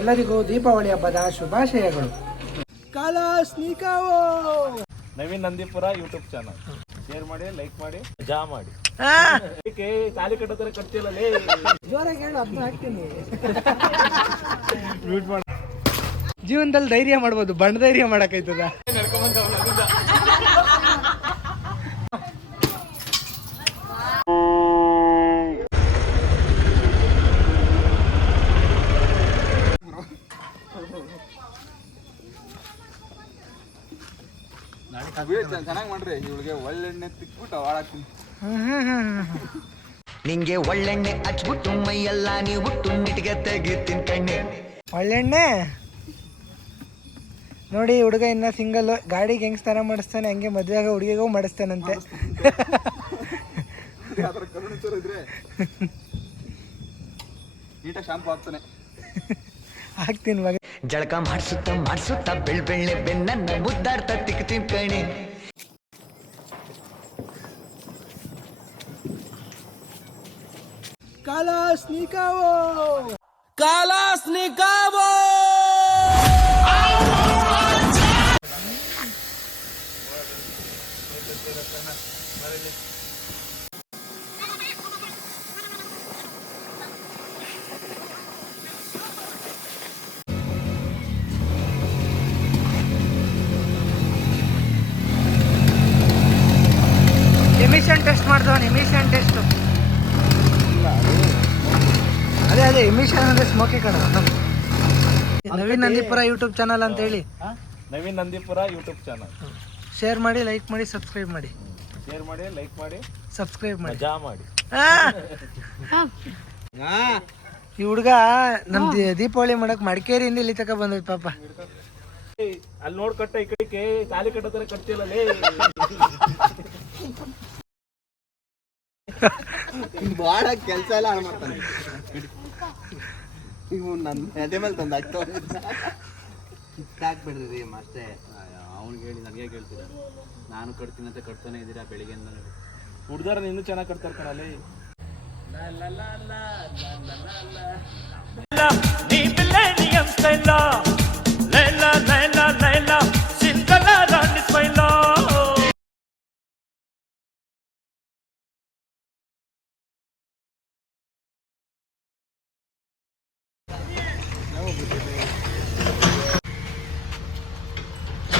ಎಲ್ಲರಿಗೂ ದೀಪಾವಳಿ ಹಬ್ಬದ ಶುಭಾಶಯಗಳು. Naveen Nandipura YouTube channel share ಮಾಡಿ, ಲೈಕ್ ಮಾಡಿ, ಮಜಾ ಮಾಡಿ. ತಾಲಿ ಕಟ್ಟೋತರ ಕಟ್ತಿಲ್ಲ ಜೋರಾಗಿ ಹೇಳು, ಅದನ್ನ ಹಾಕ್ತೀನಿ. ಜೀವನದಲ್ಲಿ ಧೈರ್ಯ ಮಾಡ್ಬೋದು, ಬಣ್ಣ ಧೈರ್ಯ ಮಾಡಕ್ಕಾಯ್ತದ? ಚೆನ್ನಾಗಿ ಮಾಡ್ರಿ, ಇವಳಿಗೆ ಒಳ್ಳೆಣ್ಣೆ ತಿಕ್ಬಿಟ್ಟು ಹಾಳಾಗ್ತೀನಿ. ನಿಂಗೆ ಒಳ್ಳೆಣ್ಣೆ ಹಚ್ಬಿಟ್ಟು ಮೈಯೆಲ್ಲ ನೀವು ತುಂಬಿಟ್ಟಿಗೆ ತೆಗಿತೀನಿ ಕಣ್ಣೆ. ಒಳ್ಳೆಣ್ಣೆ ನೋಡಿ, ಹುಡುಗ ಇನ್ನ ಸಿಂಗಲ್, ಗಾಡಿಗೆ ಹೆಂಗ್ ಸ್ನಾನ ಮಾಡಿಸ್ತಾನೆ ಹಂಗೆ ಮದುವೆಗ ಹುಡುಗಿಗೂ ಮಾಡಿಸ್ತಾನಂತೆ. ನೀಟಾಗಿ ಶಾಂಪು ಹಾಕ್ತಾನೆ. ಹಾಕ್ತೀನಿ ಮಗ. ಜಳಕ ಮಾಡಿಸುತ್ತಾ ಬೆಳ್ಳೆ ಬೆನ್ನ ಮುದ್ದಾಡ್ತಾ ತಿಕ್ತೀನಿ ಕಣೆ. ಕಾಲಾಸ್ನಿಕಾವೋ ಎಮಿಷನ್ ಟೆಸ್ಟ್ ಮಾಡ್ದವನು. ಎಮಿಷನ್ ಟೆಸ್ಟ್ ಅದೇ ಎಮಿಷನ್ ಅಂದ್ರೆ ಸ್ಮೋಕಿ ಕಣ. ನವೀನ್ ನಂದೀಪುರ ಯೂಟ್ಯೂಬ್ ಚಾನಲ್ ಅಂತ ಹೇಳಿ. Naveen Nandipura YouTube channel share ಮಾಡಿ, ಲೈಕ್ ಮಾಡಿ, ಸಬ್ಸ್ಕ್ರೈಬ್ ಮಾಡಿ. ಶೇರ್ ಮಾಡಿ, ಲೈಕ್ ಮಾಡಿ, ಸಬ್ಸ್ಕ್ರೈಬ್ ಮಾಡಿ, ಮಜಾ ಮಾಡಿ. ಈ ಹುಡುಗ ನಮ್ ದೀಪಾವಳಿ ಮಾಡಕ್ ಮಡಿಕೇರಿಯಿಂದ ಇಲ್ಲಿ ತಕ ಬಂದೈತ್ ಪಾಪ. ಅಲ್ಲಿ ನೋಡ್ ಕಟ್ಟ, ಈ ಕಡೆಗೆ ತಾಲಿ ಕಟ್ಟೋತರ ಕಟ್ತಿಲ್ಲ. ಬಾಳ ಕೆಲ್ಸ ಎಲ್ಲ ಹಾಳು ಮಾಡ್ತಾನೆ. ಇವು ನನ್ನ ಎದೆ ಮೇಲೆ ತಂದು ಕಿತ್ತಾಕ್ಬಿಡ್ರಿ ರೀ ಅಷ್ಟೇ. ಅವ್ನಿಗೆ ಹೇಳಿ ನನಗೆ ಕೇಳ್ತೀರ, ನಾನು ಕಟ್ತೀನಿ ಅಂತ ಕಟ್ತಾನೆ ಇದ್ದೀರಾ ಬೆಳಿಗ್ಗೆಯಿಂದ. ಹುಡ್ದಾರ ಇನ್ನೂ ಚೆನ್ನಾಗಿ ಕಟ್ತಾರೆ ಕಣಲ್ಲಿ.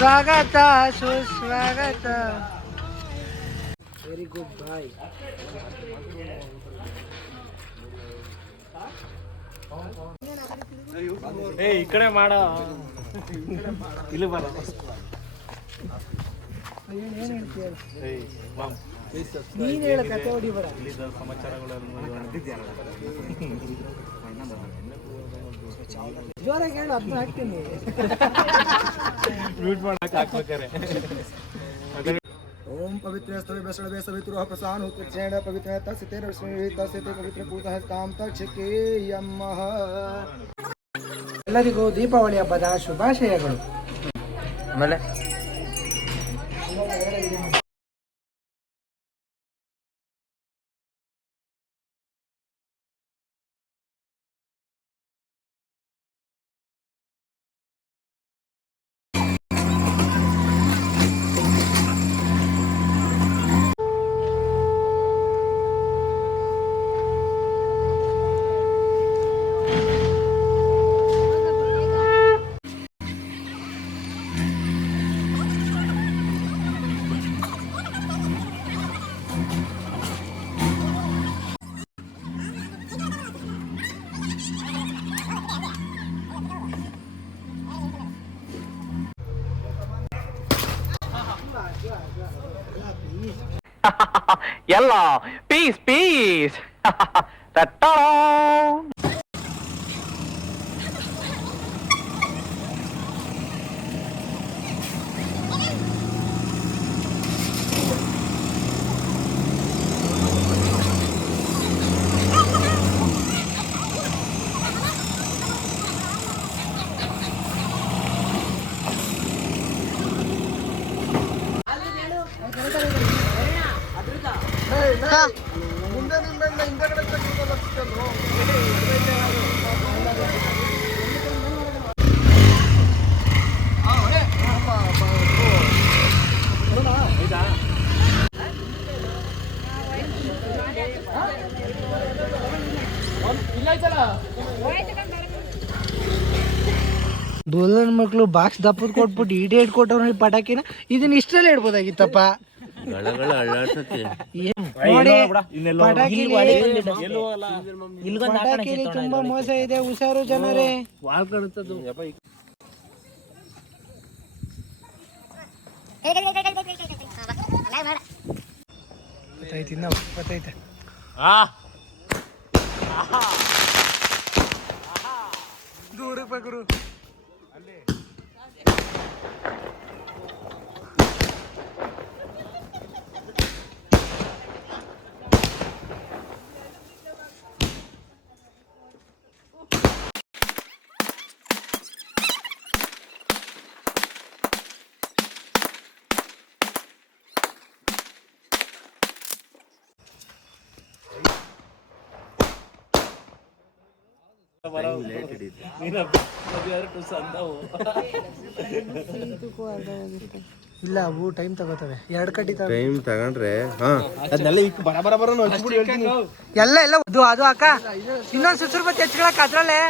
ಸ್ವಾಗತ ಸುಸ್ವಾಗತ. ವೆರಿ ಗುಡ್ ಬಾಯ್. ಈ ಕಡೆ ಮಾಡ, ಇಲ್ಲಿ ಬರ. ನೀನ್ ಹೇಳ ಕತೆ ಹೊಡಿ ಬರ. ಜೋರಾಗಿ ಹೇಳು, ಅದನ್ನ ಹಾಕ್ತೀನಿ. ಮ್ಯೂಟ್ ಮಾಡಕ್ ಹಾಕ್ಬೇಕಾರೆ. ಓಂ ಪವಿತ್ರ ಸ್ತವೆ ಬಸಳೆ ಸವಿತೃ ಪ್ರಸಾನ್ ಉತ್ಕೃಷ್ಟೇಣ ಪವಿತ್ರ ತಸ್ತೆ ರಶ್ಮಿ ತಸ್ತೆ ಪವಿತ್ರ ಕೂತಃ ತಾಂ ತಕ್ಷಕೆ ಯಮ್ಮಃ. ಎಲ್ಲರಿಗೂ ದೀಪಾವಳಿ ಹಬ್ಬದ ಶುಭಾಶಯಗಳು. ಆಮೇಲೆ ಎಲ್ಲ ಪೀಸ್ ಪೀಸ್. ಮುಂದೆ ನಿಮ್ಮೆಲ್ಲ ಹಿಂದೆಗಡೆ ಬೋಲನ್ ಮಕ್ಳು ಬಾಕ್ಸ್ ದಪ್ಪದ್ ಕೊಟ್ಬಿಟ್ಟು ಈಡೇಟ್ ಕೊಟ್ಟವ್ರ ಪಟಾಕಿನ ಇದನ್ನ ಇಷ್ಟರಲ್ಲೇ ಇಡ್ಬೋದಾಗಿತ್ತಪ್ಪ. ನೋಡಿ ಪಟಾಕಿಲಿ ತುಂಬಾ ಮೋಸ ಇದೆ, ಹುಷಾರು ಜನರೇ. ಗೊತ್ತಾಯ್ತು, ಇನ್ನ ಗೊತ್ತಾಯ್ತೆ. ದೂರಕ್ಕೆ ಬೇಕರು ಇಲ್ಲ, ಅವು ಟೈಮ್ ತಗೋತವೆ. 2 ಕಟ್ಟಿ ಟೈಮ್ ತಗೊಂಡ್ರೆ ಎಲ್ಲ ಎಲ್ಲ ಅದು ಅಕ್ಕ ಇನ್ನೊಂದು ಸುಸರು ಬತ್ತಿ ಹಚ್ಕೊಳಕ್ ಅದ್ರಲ್ಲೇ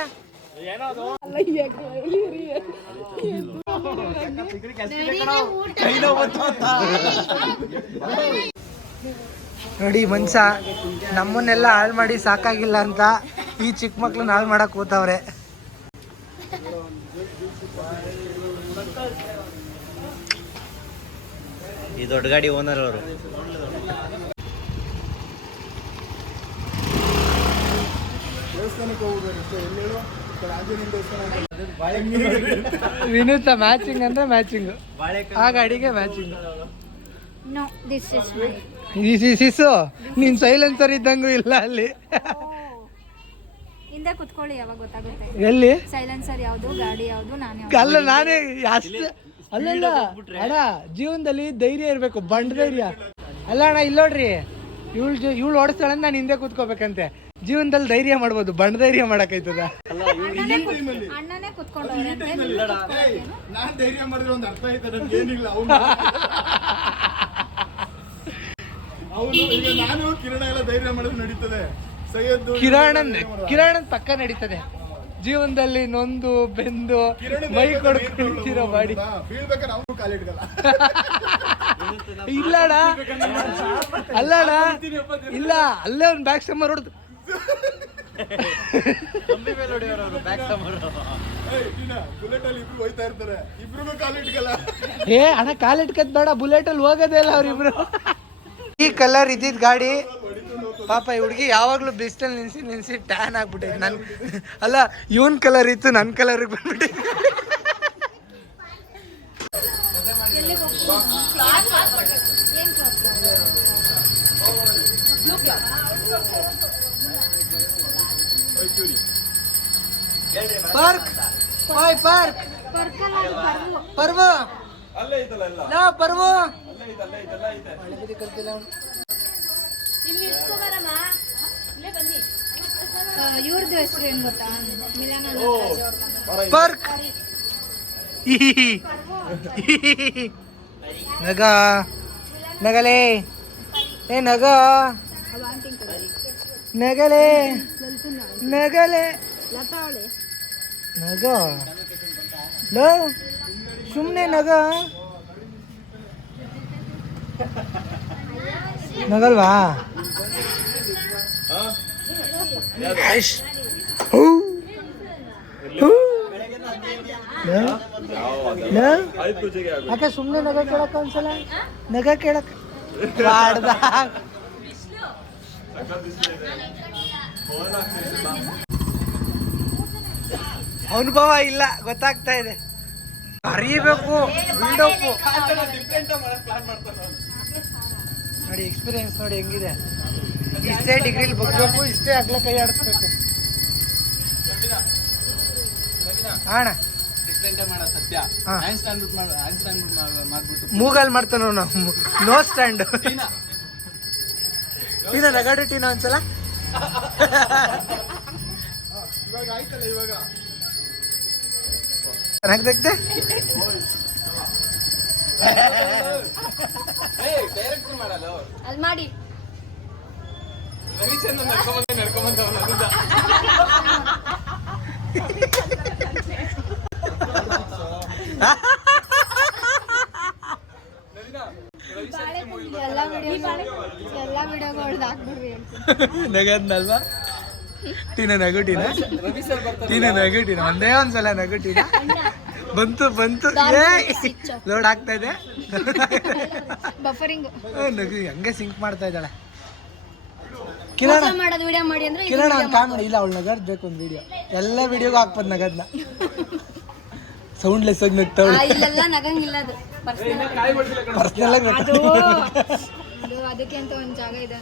ನೋಡಿ ಮನ್ಸ ನಮ್ಮನ್ನೆಲ್ಲ ಹಾಳು ಮಾಡಿ ಸಾಕಾಗಿಲ್ಲ ಅಂತ ಈ ಚಿಕ್ಕ ಮಕ್ಳನ್ನ ಹಾಳು ಮಾಡಕ್ ಹೋತವ್ರೆ. ಈ ದೊಡ್ಡ ಗಾಡಿ ಓನರ್ ಅವರು. ವಿನೂತ ಮ್ಯಾಚಿಂಗ್ ಅಂದ್ರೆ ಮ್ಯಾಚಿಂಗ್, ಆ ಗಾಡಿಗೆ ಮ್ಯಾಚಿಂಗ್. ನೀನ್ ಸೈಲೆನ್ಸರ್ ಇದ್ದಂಗೂ ಇಲ್ಲ ಅಲ್ಲಿ. ಹಿಂದೆ ಕುತ್ಕೊಳ್ಳಿ, ಯಾವಾಗ ಗೊತ್ತಾಗುತ್ತೆ ಎಲ್ಲಿ ಸೈಲೆನ್ಸರ್ ಯಾವುದು, ಗಾಡಿ ಯಾವುದು, ನಾನು ಅಲ್ಲ ನಾನೇ ಅಷ್ಟು ಅಲ್ಲಲ್ಲ ಅಣ್ಣ, ಜೀವನದಲ್ಲಿ ಧೈರ್ಯ ಇರ್ಬೇಕು, ಬಂಡ್ ಧೈರ್ಯ. ಅಲ್ಲ ಅಣ್ಣ, ಇಲ್ಲಿ ನೋಡ್ರಿ, ಇವಳು ಓಡಿಸ್ತಾಳೆ ನಾನು ಹಿಂದೆ ಕೂತ್ಕೋಬೇಕಂತೆ. ಜೀವನದಲ್ಲಿ ಧೈರ್ಯ ಮಾಡ್ಬೋದು, ಬಂಡ್ ಧೈರ್ಯ ಮಾಡಕೈತದ. ಅಣ್ಣನೇ ಕುತ್ಕೊಂಡವ್ರೆ ಅಂತ ನಾನ್ ಧೈರ್ಯ ಮಾಡಿದ್ರೆ ಒಂದು ಅರ್ಥ ಆಯ್ತಾ ನನ್ಗೆ ಏನಿಲ್ಲ. ಅವನು ಈಗ ನಾನು ಕಿರಣ ಎಲ್ಲ ಧೈರ್ಯ ಮಾಡಿದ್ರೆ ನಡೀತದೆ. ಸೈಯದ್ ಕಿರಣನ್ ಪಕ್ಕ ನಡೀತದೆ. ಜೀವನದಲ್ಲಿ ನೊಂದು ಬೆಂದು ಮೈ ಕೊಡ್ತಿರೋ ಬಾಡಿ ಬೀಳ್ಬೇಕಾದ್ರೆ ಅವನು ಕಾಲಿಡ್ಗಲ್ಲ. ಇಲ್ಲಣ್ಣ, ಅಲ್ಲಣ್ಣ, ಇಲ್ಲ, ಅಲ್ಲೇ ಒಂದು ಬ್ಯಾಕ್ ಸಮ್ಮರ್ ಹೊಡೆದು ಬುಲೆಟ್ ಅಲ್ಲಿ ಇಬ್ರು ಹೋಯ್ತಾ ಇರ್ತಾರೆ, ಇಬ್ರು ಕಾಲಿಡ್ಗಲ್ಲ. ಏ ಅಣ್ಣ, ಕಾಲಿಟ್ಕದ್ ಬೇಡ, ಬುಲೆಟ್ ಅಲ್ಲಿ ಹೋಗೋದೇ ಇಲ್ಲ ಅವ್ರಿಬ್ರು. ಈ ಕಲರ್ ಇದ್ದಿದ್ ಗಾಡಿ ಪಾಪ ಈ ಹುಡುಗಿ ಯಾವಾಗ್ಲೂ ಬಿಸ್ಟಲ್ ನಿನ್ಸಿ ಟ್ಯಾನ್ ಆಗ್ಬಿಟ್ಟೈತೆ. ನನ್ ಅಲ್ಲ, ಇವನ್ ಕಲರ್ ಇತ್ತು, ನನ್ ಕಲರ್ ಬಂದ್ಬಿಟ್ಟೈತೆ. ಪಾರ್ಕ್ ಪಾರ್ಕ್ ಪರ್ವ ಪರ್ವ ಇವ್ರದ್ದು ಹೆಸರು ಏನ್ ಗೊತ್ತಾ, ಮಿಲನ ಪಾರ್ಕ್. ನಗ ನಗಲೇ, ಏ ನಗ ನಗಲೇ ನಗಲೇ ನಗ ಸುಮ್ಮನೆ ನಗ ನಗಲ್ವಾ? ಅಕ್ಕ ಸುಮ್ಮನೆ ನಗ ಕೇಳಕ್ಕ ಒಂದ್ಸಲ, ನಗ ಕೇಳಕ್ ಅನುಭವ ಇಲ್ಲ, ಗೊತ್ತಾಗ್ತಾ ಇದೆ. ಅರಿಬೇಕು, ಬಿಲ್ಡಪ್ಪು ನೋಡಿ, ಎಕ್ಸ್ಪೀರಿಯನ್ಸ್ ನೋಡಿ ಹೆಂಗಿದೆ. ಇಷ್ಟೇ ಡಿಗ್ರಿಲಿ ಬಗ್ಬೇಕು, ಇಷ್ಟೇ ಅಗ್ಲ ಕೈ ಆಡಿಸ್ಬೇಕು. ಅಣ್ಣ ಮೂಗಲ್ ಮಾಡ್ತಾನ ನಾವು, ನೋ ಸ್ಟ್ಯಾಂಡ್. ಟೀನ ನಗಾಡು ಟೀನ ಒಂದ್ಸಲ. ಚೆನ್ನಾಗಿ ತೆಗ್ದೆ. ಅಲ್ಲಿ ಮಾಡಿ ಎಲ್ಲ ವಿಡಿಯೋಗಳು ಹಾಕ್ಬಿಡ್ರಿ ನಗದ್ನಲ್ವಾ ಟೀನ ನಗು ಟೀನ ಒಂದೇ ಒಂದ್ಸಲ ನಗು ಟೀನ ಬಂತು ಲೋಡ್ ಆಗ್ತಾ ಇದೆ ಬಫರಿಂಗ್ ನಗು ಹಂಗೆ ಸಿಂಕ್ ಮಾಡ್ತಾ ಇದ್ದಾಳೆ ಕಿರಣ ಮಾಡೋದು ವಿಡಿಯೋ ಮಾಡಿ ಅಂದ್ರೆ ಕಿರಣ ಅಂತ ಕಾಮಿಡಿ ಇಲ್ಲ ಅವಳು ನಗದ್ ಬೇಕು ಒಂದು ವಿಡಿಯೋ ಎಲ್ಲ ವಿಡಿಯೋಗೂ ಹಾಕ್ಬೋದು ನಗದ್ನ ಸೌಂಡ್ಲೆಸ್ ಆಗಿ ನಗ್ತಾವಳು ಇಲ್ಲೆಲ್ಲ ನಗಂಗಿಲ್ಲ ಅದು ಪರ್ಸನಲ್ ಆಗಿ ಅದು ಅದಕ್ಕೆ ಅಂತ ಒಂದು ಜಾಗ ಇದೆ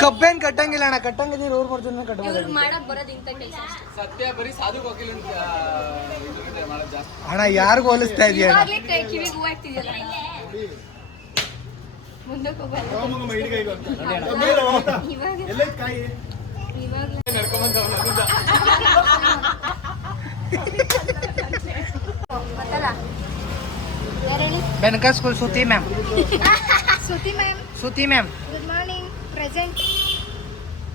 ಕಬ್ಬೇನ್ ಕಟ್ಟಂಗಿಲ್ಲ ಅಣ್ಣ ಕಟ್ಟಂಗಿದ್ದೀರಿ ಊರ್ ಮಾಡ್ತೀನಿ ಕಟ್ಟಬಹುದು ಮಾಡಕ್ ಬರೋದು ಇಂಥ ಕೆಲಸ ಅಣ್ಣ ಯಾರಿಗೂ ಹೋಲಿಸ್ತಾ ಇದೀಯ ಕಿವಿಗೆ ಹೂ ಹಾಕ್ತಿದ್ಯಲ್ಲ ಮುಂದಕ್ಕೆ ಹೋಗಲ್ಲ Benaka school Shruti ma'am Shruti ma'am good morning present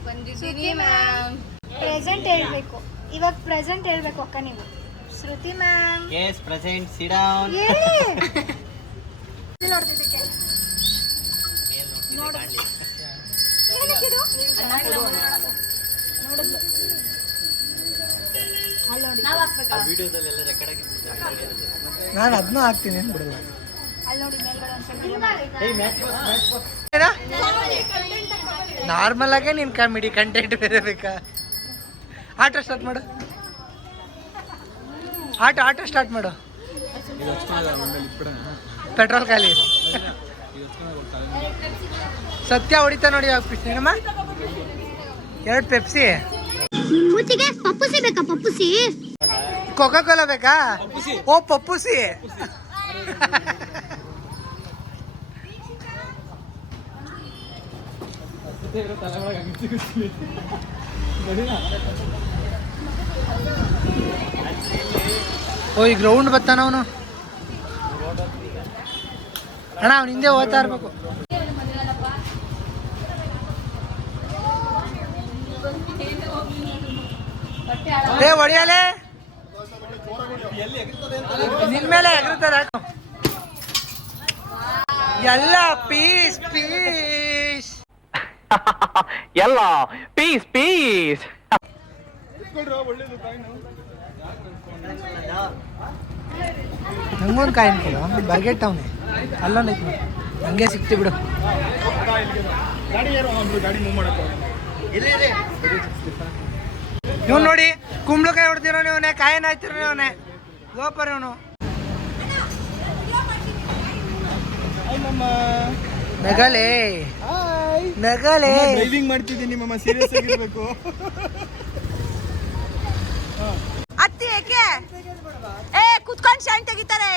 ಬಂದಿದ್ದೀನಿ ಮ್ಯಾಮ್ ಪ್ರೆಸೆಂಟ್ ಹೇಳ್ಬೇಕು ಇವಾಗ ಪ್ರೆಸೆಂಟ್ ಹೇಳ್ಬೇಕು ಅಕ್ಕ ನೀವು Shruti ma'am yes present sit down ನೋಡ್ತಿದ್ದಕ್ಕೆ ನೋಡಿದ್ಲು ಅಲ್ಲಿ ನೋಡಿ ವಿಡಿಯೋದಲ್ಲೆಲ್ಲ ರೆಕಾರ್ಡ್ ಆಗಿತ್ತು ನಾನು ಅದನ್ನೂ ಹಾಕ್ತೀನಿ ಏನು ಬಿಡಲ್ಲ ಅಲ್ಲಿ ನೋಡಿ ಮೇಲ್ಗಡೆ ನಾರ್ಮಲ್ ಆಗೇ ನೀನು ಕಾಮಿಡಿ ಕಂಟೆಂಟ್ ಬೇರೆ ಬೇಕಾ ಆಟ ಸ್ಟಾರ್ಟ್ ಮಾಡು ಆಟ ಸ್ಟಾರ್ಟ್ ಮಾಡು ಪೆಟ್ರೋಲ್ ಖಾಲಿ ಸತ್ಯ ಹೊಡಿತಾ ನೋಡಿ ಏನಮ್ಮ 2 ಪೆಪ್ಸಿ ಮೂತಿಗೆ ಪಪ್ಪುಸಿ ಬೇಕಾ ಪಪ್ಪುಸಿ ಕೋಕಾ ಕೋಲಾ ಬೇಕಾ ಓ ಪಪ್ಪುಸಿ ಓ ಈ ಗ್ರೌಂಡ್ ಬರ್ತಾನ ಅವನು ಅಣ್ಣ ಅವ್ನ ಹಿಂದೆ ಹೋಗ್ತಾ ಇರ್ಬೇಕು ಏ ಹೊಡಿಯಲೇ ನಿನ್ ಮೇಲೆ ಎಗರುತ್ತದೆ ಎಲ್ಲ ಪೀಸ್ ಎಲ್ಲ ಪೀಸ್ ನಂಗೊಂದು ಕಾಯಿನ್ ಕೊಡು ಬರ್ಗೆಟ್ ಅವನೇ ಅಲ್ಲೊಂದು ಐತಿ ಹಂಗೆ ಸಿಕ್ತಿ ಬಿಡು ಇವ್ ನೋಡಿ ಕುಂಬಳಕಾಯಿ ಹೊಡ್ದಿರೋ ನೀವನೇ ಕಾಯಿನ ಆಯ್ತಿರೋ ನೀವನೇ ಲೋಪರ್ ಇವನು ನಗಲೇ ಡ್ರೈವಿಂಗ್ ಮಾಡ್ತಿದ್ದೀನಿ ಮಮ್ಮ ಸೀರಿಯಸ್ ಆಗಿರ್ಬೇಕು ಅತ್ತಿ ಏಕೆ ಕುತ್ಕೊಂಡು ಶೈನ್ ತೆಗಿತಾರೆ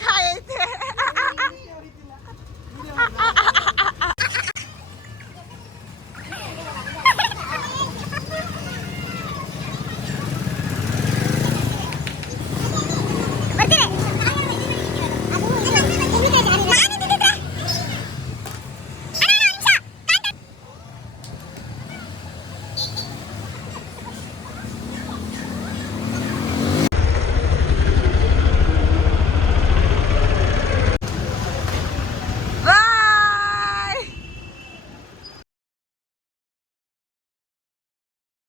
ಕಾಯೈತೆ